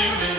You.